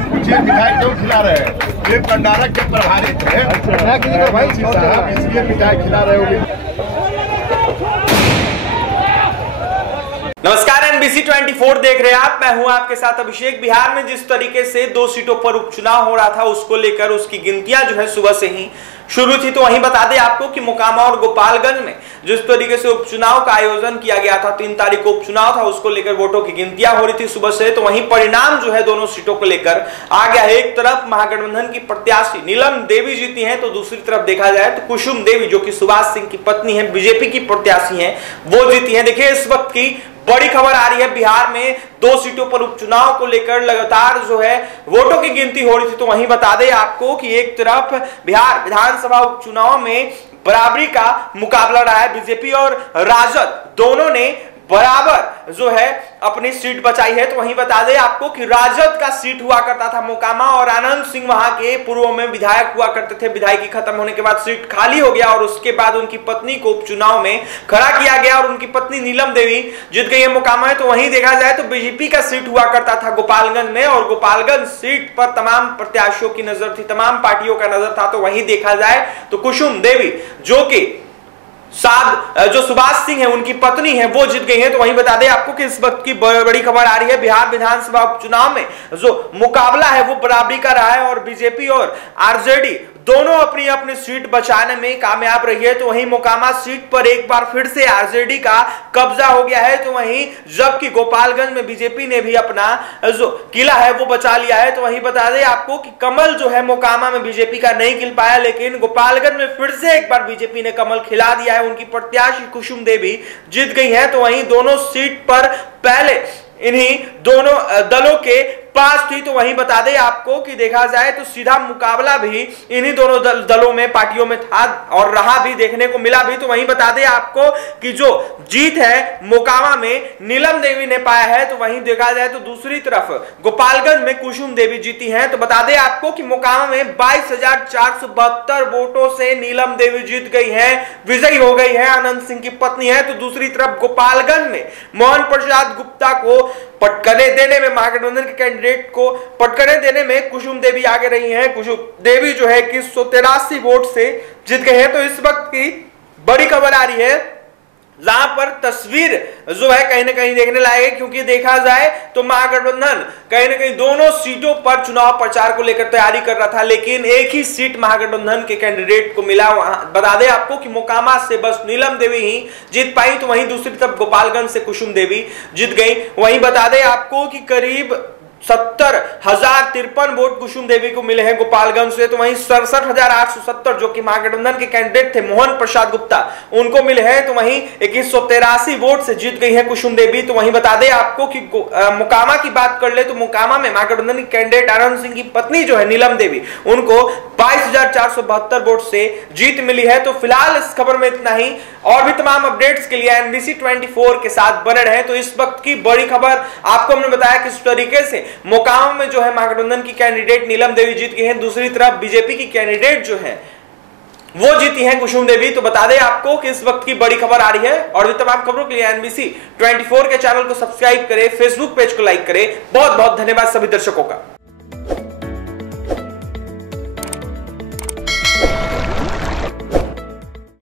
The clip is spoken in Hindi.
पूछिए मिठाई क्यों खिला रहे हैं? ये भंडारा के प्रभारी थे भाई साहब, इसलिए मिठाई खिला रहे हो। नमस्कार, NBC 24 देख रहे हैं आप। मैं हूं आपके साथ अभिषेक। बिहार में जिस तरीके से 2 सीटों पर उपचुनाव हो रहा था, उसको लेकर उसकी गिनतियां जो है सुबह से ही शुरू थी। तो वहीं बता दें आपको कि मोकामा और गोपालगंज में जिस तरीके से उपचुनाव का आयोजन किया गया था, 3 तारीख को उपचुनाव था, उसको लेकर वोटों की गिनतियां हो रही थी सुबह से। तो वहीं परिणाम जो है दोनों सीटों को लेकर आ गया है। एक तरफ महागठबंधन की प्रत्याशी नीलम देवी जीती हैं, तो दूसरी तरफ देखा जाए तो कुसुम देवी, जो कि सुभाष सिंह की पत्नी है, बीजेपी की प्रत्याशी हैं, वो जीती हैं। देखिए, इस वक्त की बड़ी खबर आ रही है। बिहार में 2 सीटों पर उपचुनाव को लेकर लगातार जो है वोटों की गिनती हो रही थी। तो वहीं बता दें आपको कि एक तरफ बिहार विधानसभा उपचुनाव में बराबरी का मुकाबला रहा है। बीजेपी और राजद दोनों ने बराबर जो है अपनी सीट बचाई है। तो वहीं बता दें आपको कि राजद का सीट हुआ करता था मोकामा, और आनंद सिंह वहां के पूर्व में विधायक हुआ करते थे। विधायकी खत्म होने के बाद सीट खाली हो गया और उसके बाद उनकी पत्नी को उपचुनाव में खड़ा किया गया और उनकी पत्नी नीलम देवी जीत गई है मोकामा में। तो वहीं देखा जाए तो बीजेपी का सीट हुआ करता था गोपालगंज में, और गोपालगंज सीट पर तमाम प्रत्याशियों की नजर थी, तमाम पार्टियों का नजर था। तो वहीं देखा जाए तो कुसुम देवी, जो कि जो सुभाष सिंह है उनकी पत्नी है, वो जीत गई है। तो वहीं बता दें आपको कि इस वक्त की बड़ी खबर आ रही है। बिहार विधानसभा उपचुनाव में जो मुकाबला है वो बराबरी का रहा है, और बीजेपी और आरजेडी दोनों अपनी अपनी सीट बचाने में कामयाब रही है। तो वहीं मोकामा सीट पर एक बार फिर से आरजेडी का कब्जा हो गया है। तो वहीं जबकि गोपालगंज में बीजेपी ने भी अपना जो किला है वो बचा लिया है। तो वहीं बता दें आपको कि कमल जो है मोकामा में बीजेपी का नहीं खिल पाया, लेकिन गोपालगंज में फिर से एक बार बीजेपी ने कमल खिला दिया है। उनकी प्रत्याशी कुसुम देवी जीत गई है। तो वहीं दोनों सीट पर पहले इन्हीं दोनों दलों के पास थी। तो वहीं बता दें आपको कि देखा जाए तो सीधा मुकाबला भी इन्हीं दोनों दलों में, पार्टियों में था और रहा भी, देखने को मिला भी। तो वहीं बता दें आपको कि जो जीत है मोकामा में नीलम देवी ने पाया है। तो वहीं देखा जाए तो दूसरी तरफ गोपालगंज में कुसुम देवी जीती हैं। तो बता दें आपको कि मोकामा में 22,472 वोटों से नीलम देवी जीत गई है, विजयी हो गई है, आनंद सिंह की पत्नी है। तो दूसरी तरफ गोपालगंज में मोहन प्रसाद गुप्ता को पटकने देने में, महागठबंधन के कैंडिडेट को पटकने देने में कुसुम देवी आगे रही हैं। कुसुम देवी जो है 2183 वोट से जीत गए हैं। तो इस वक्त की बड़ी खबर आ रही है, जहां पर तस्वीर जो है कहीं ना कहीं देखने लायक है, क्योंकि देखा जाए तो महागठबंधन कहीं ना कहीं दोनों सीटों पर चुनाव प्रचार को लेकर तैयारी कर रहा था, लेकिन एक ही सीट महागठबंधन के कैंडिडेट को मिला। बता दें आपको कि मोकामा से बस नीलम देवी ही जीत पाई। तो वहीं दूसरी तरफ गोपालगंज से कुसुम देवी जीत गई। वहीं बता दें आपको कि करीब 70,053 वोट कुसुम देवी को मिले हैं गोपालगंज से। तो वहीं 67,870 जो कि महागठबंधन के कैंडिडेट थे मोहन प्रसाद गुप्ता, उनको मिले हैं। तो वहीं 2183 वोट से जीत गई है कुसुम देवी। तो वहीं बता दें आपको कि मोकामा की बात कर ले तो मोकामा में महागठबंधन की कैंडिडेट आनंद सिंह की पत्नी जो है नीलम देवी, उनको 22,472 वोट से जीत मिली है। तो फिलहाल इस खबर में इतना ही। और भी तमाम अपडेट्स के लिए NBC 24 के साथ बने रहें। तो इस वक्त की बड़ी खबर आपको हमने बताया किस तरीके से मोकामा में जो है महागठबंधन की कैंडिडेट नीलम देवी जीत गई हैं, दूसरी तरफ बीजेपी की कैंडिडेट जो है वो जीती हैं कुसुम देवी। तो बता दें आपको कि इस वक्त की बड़ी खबर आ रही है। और भी तमाम खबरों के लिए NBC 24 के चैनल को सब्सक्राइब करें, फेसबुक पेज को लाइक करें। बहुत बहुत धन्यवाद सभी दर्शकों का।